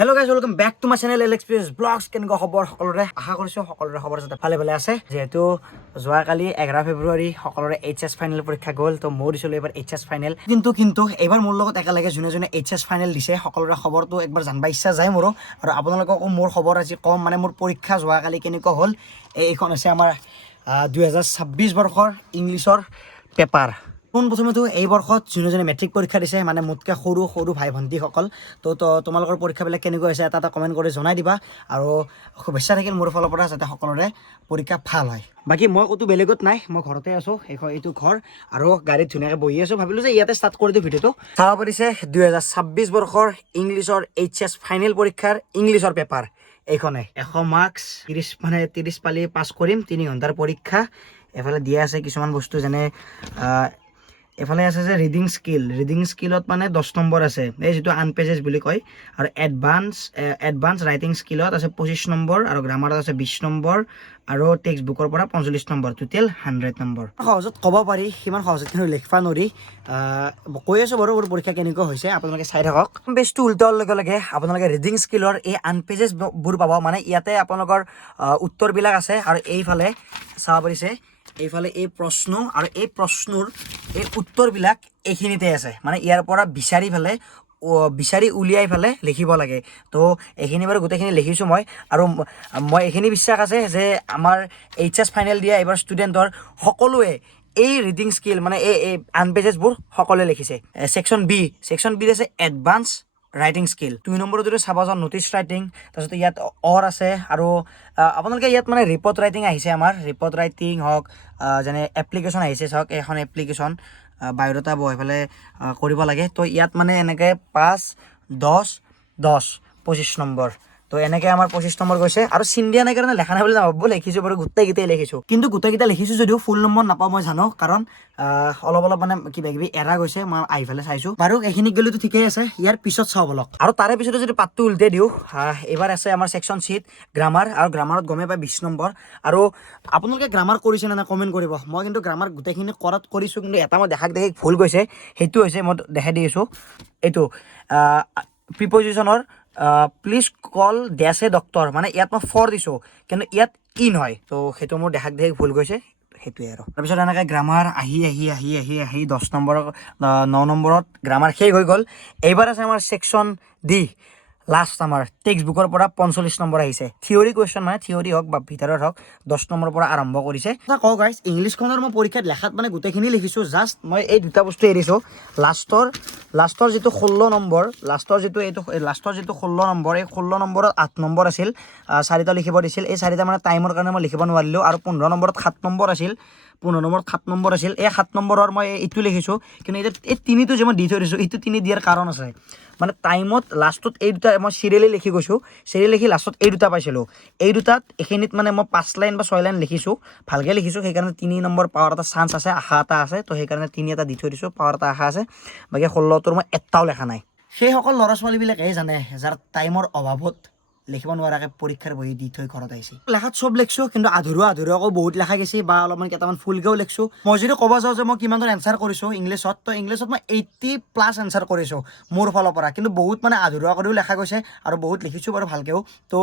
Hello guys, welcome back to my channel LXPS Vlogs. কেনেকুৱা খবৰ সকলোৰে আশা কৰিছো সকলোৰে খবৰ যাতে ভালে ভালে আছে যেহেতু যোৱাকালি 11 ফেব্ৰুৱাৰী সকলোৰে এইচএস ফাইনেল পৰীক্ষা গ'ল তো মোৰ দিছিল এবাৰ এইচএস ফাইনেল কিন্তু এইবাৰ মোৰ লগত একেলগে যোনে এইচএস ফাইনেল দিছে সকলোৰে খবৰটো একবাৰ জানবা ইচ্ছা যায় মোৰ আৰু আপোনালোকক মোৰ খবৰ আজি কম মানে মোৰ পৰীক্ষা যোৱাকালি কেনেকুৱা হ'ল এইখন আছে আমাৰ 2026 বৰ্ষৰ ইংলিছৰ পেপাৰ প্ৰথমেতো এই বৰ্ষত যোনে মেট্ৰিক পৰীক্ষা দিছে মানে মোতকৈ সৰু ভাই ভণ্টিসকল তো তোমালোকৰ পৰীক্ষাবিলাক কেনেকুৱা হৈছে এটা কমেণ্ট কৰি জনাই দিবা আৰু শুভেচ্ছা থাকিল মোৰ ফালৰ পৰা যাতে সকলোৰে পৰীক্ষা ভাল হয় বাকী মই ক'তো বেলেগত নাই মই ঘৰতে আছোঁ এইটো ঘৰ আৰু গাড়ীত ধুনীয়াকৈ বহি আছোঁ ভাবিলোঁ যে ইয়াতে ষ্টাৰ্ট কৰি দিওঁ ভিডিঅ'টো চাব পাৰিছে 2026 বৰ্ষৰ ইংলিছৰ এইচএছ ফাইনেল পৰীক্ষাৰ ইংলিছৰ পেপাৰ এইখনে 100 মাৰ্কছ 30 পালি পাছ কৰিম 3 ঘণ্টাৰ পৰীক্ষা এফালে দিয়া আছে কিছুমান বস্তু যেনে এফালে আছে যে ৰিডিং স্কিলত মানে 10 নম্বৰ আছে এই যেটো আনপেজেছ বুলি কয় আৰু এডভান্স ৰাইটিং স্কিলত আছে 25 নম্বৰ আৰু গ্ৰামাৰত আছে 20 নম্বৰ আৰু টেক্সট বুকৰ পৰা 45 নম্বৰ টোটেল 100 নম্বৰ সহজত ক'ব পাৰি কিমান সহজত কিন্তু লিখবা নৰি কৈ আছো বাৰু মোৰ পৰীক্ষা কেনেকুৱা হৈছে আপোনালোকে চাই থাকক পেজটো উল্টাৰ লগে লগে আপোনালোকে ৰিডিং স্কিলৰ এই আনপেজেছ বোৰ পাব মানে ইয়াতে আপোনালোকৰ উত্তৰবিলাক আছে আৰু এইফালে চাব পাৰিছে এইফালে এই প্ৰশ্ন আৰু এই প্ৰশ্নৰ এই উত্তৰবিলাক এইখিনিতে আছে মানে ইয়াৰ পৰা বিচাৰি উলিয়াই ফেলে লিখিব লাগে তো এইখিনি বাৰু গোটেইখিনি লিখিছোঁ মই আৰু মই এইখিনি বিশ্বাস আছে যে আমাৰ এইচএছ ফাইনেল দিয়া এইবাৰ ষ্টুডেণ্টৰ সকলোৱে এই ৰিডিং স্কিল মানে এই আনপেজেছবোৰ সকলোৱে লিখিছে ছেকশ্যন বি আছে এডভান্স ৰাইটিং স্কিল 2 নম্বৰত যদি চাব যাওঁ নটিছ ৰাইটিং তাৰপিছত ইয়াত অৰ আছে আৰু আপোনালোকে ইয়াত মানে ৰিপৰ্ট ৰাইটিং আহিছে আমাৰ ৰিপৰ্ট ৰাইটিং হওক যেনে এপ্লিকেশ্যন আহিছে চাওক এখন এপ্লিকেশ্যন বায়'ডাটা বহাই পেলাই কৰিব লাগে তো ইয়াত মানে এনেকৈ 5 10 10 25 নম্বৰ তো এনেকৈ আমাৰ 25 নম্বৰ গৈছে আৰু চিন দিয়া নাই কাৰণে লেখা নাই বুলি নাভাবো লিখিছোঁ বাৰু গোটেইকেইটাই লিখিছোঁ কিন্তু গোটেইকেইটা লিখিছোঁ যদিও ফুল নম্বৰ নাপাওঁ মই জানো কাৰণ অলপ মানে কিবা এৰা গৈছে মই আহি পেলাই চাইছোঁ বাৰু এইখিনি গ'লেতো ঠিকেই আছে ইয়াৰ পিছত চাওঁ বলক আৰু তাৰে পিছতে যদি পাতটো উল্টাই দিওঁ এইবাৰ আছে আমাৰ ছেকশ্যন চিত গ্ৰামাৰ আৰু গ্ৰামাৰত গমে পায় 20 নম্বৰ আৰু আপোনালোকে গ্ৰামাৰ কৰিছে নে নাই কমেণ্ট কৰিব মই কিন্তু গ্ৰামাৰ গোটেইখিনি কৰিছোঁ কিন্তু এটা মই দেখি ভুল গৈছে সেইটো হৈছে মই দেখাই দি আছোঁ এইটো প্ৰিপজিশ্যনৰ প্লিজ কল ডেছে ডক্টৰ মানে ইয়াত মই ফৰ দিছোঁ কিন্তু ইয়াত ইন হয় তো সেইটো মোৰ দেখি ভুল গৈছে সেইটোৱে আৰু তাৰপিছত এনেকৈ গ্ৰামাৰ আহি 10 নম্বৰ 9 নম্বৰত গ্ৰামাৰ শেষ হৈ গ'ল এইবাৰ আছে আমাৰ ছেকশ্যন ডি লাষ্ট আমাৰ টেক্সট বুকৰ পৰা 45 নম্বৰ আহিছে থিয়ৰী কুৱেশ্যন মানে থিয়ৰী হওক বা ভিতৰত হওক 10 নম্বৰৰ পৰা আৰম্ভ কৰিছে কওঁ গাইজ ইংলিছখনৰ মই পৰীক্ষাত লেখাত মানে গোটেইখিনি লিখিছোঁ জাষ্ট মই এই দুটা বস্তু এৰিছোঁ লাষ্টৰ যিটো 16 নম্বৰ লাষ্টৰ যিটো 16 নম্বৰ এই 16 নম্বৰত 8 নম্বৰ আছিল 4টা লিখিব দিছিল এই 4টা মানে টাইমৰ কাৰণে মই লিখিব নোৱাৰিলোঁ আৰু 15 নম্বৰত 7 নম্বৰ আছিল এই 7 নম্বৰৰ মই এইটো লিখিছোঁ কিন্তু এতিয়া এই 3টো যে মই দি থৈ দিছোঁ এইটো 3 দিয়াৰ কাৰণ আছে মানে টাইমত লাষ্টত এই দুটা মই চিৰিয়েলি লিখি গৈছোঁ চিৰিয়েলি লিখি লাষ্টত এই দুটা পাইছিলোঁ এই দুটাত এইখিনিত মানে মই 5 লাইন বা 6 লাইন লিখিছোঁ ভালকৈ লিখিছোঁ সেইকাৰণে 3 নম্বৰ পাৱাৰ এটা চান্স আছে আশা এটা আছে তো সেইকাৰণে 3 এটা দি থৈ দিছোঁ পাৱাৰ এটা আশা আছে বাকী 16টোৰ মই এটাও লেখা নাই সেইসকল ল'ৰা ছোৱালীবিলাকেহে জানে যাৰ টাইমৰ অভাৱত লিখিব নোৱাৰাকৈ পৰীক্ষাৰ বহি দি থৈ ঘৰত আহিছে লেখাত চব লিখিছোঁ কিন্তু আধৰুৱাকৈ বহুত লেখা গৈছে বা অলপমান কেইটামান ফুলকৈও লিখিছোঁ মই যদি ক'ব যাওঁ যে মই কিমানটো এনচাৰ কৰিছোঁ ইংলিছত মই 80+ এনচাৰ কৰিছোঁ মোৰ ফালৰ পৰা কিন্তু বহুত মানে আধৰুৱা কৰিও লেখা গৈছে আৰু বহুত লিখিছোঁ বাৰু ভালকৈও তো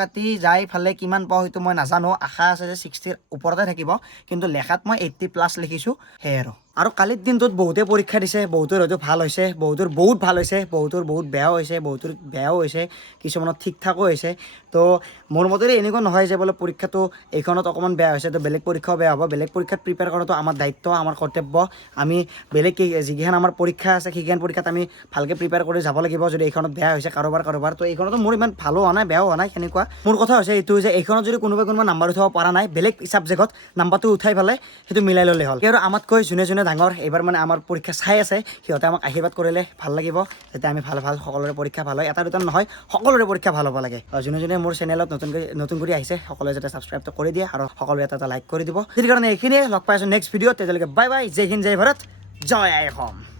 কাটি যাই ফালে কিমান পাওঁ সেইটো মই নাজানো আশা আছে যে 60ৰ ওপৰতে থাকিব কিন্তু লেখাত মই 80+ লিখিছোঁ সেয়ে আৰু কালিৰ দিনটোত বহুতে পৰীক্ষা দিছে বহুতৰ হয়তো ভাল হৈছে বহুতৰ বহুত ভাল হৈছে বহুতৰ বহুত বেয়াও হৈছে কিছুমানত ঠিক ঠাকো হৈছে তো মোৰ মতেৰে এনেকুৱা নহয় যে বোলে পৰীক্ষাটো এইখনত অকণমান বেয়া হৈছে তো বেলেগ পৰীক্ষাও বেয়া হ'ব বেলেগ পৰীক্ষাত প্ৰিপেয়াৰ কৰাটো আমাৰ দায়িত্ব আমাৰ কৰ্তব্য আমি বেলেগ যিকেইখন আমাৰ পৰীক্ষা আছে সেইকেইখন পৰীক্ষাত আমি ভালকৈ প্ৰিপেয়াৰ কৰি যাব লাগিব যদি এইখনত বেয়া হৈছে কাৰোবাৰ তো এইখনতো মোৰ ইমান ভালো হোৱা নাই বেয়াও হোৱা নাই সেনেকুৱা মোৰ কথা হৈছে এইটো যে এইখনত যদি কোনোবা নাম্বাৰ উঠাব পৰা নাই বেলেগ ছাবজেক্টত নাম্বাৰটো উঠাই পেলাই সেইটো মিলাই ল'লে হ'ল আৰু আমাতকৈ যোনে ডাঙৰ এইবাৰ মানে আমাৰ পৰীক্ষা চাই আছে সিহঁতে আমাক আশীৰ্বাদ কৰিলে ভাল লাগিব যাতে আমি ভাল সকলোৰে পৰীক্ষা ভাল হয় এটা দুটা নহয় সকলোৰে পৰীক্ষা ভাল হ'ব লাগে যোনে মোৰ চেনেলত নতুন কৰি আহিছে সকলোৱে যাতে ছাবস্ক্ৰাইবটো কৰি দিয়ে আৰু সকলোৱে এটা লাইক কৰি দিব সেই কাৰণে এইখিনিয়ে লগ পাই আছোঁ নেক্সট ভিডিঅ'ত তেতিয়ালৈকে বাই বাই জয় হিন্দ জয় ভাৰত জয় আই অসম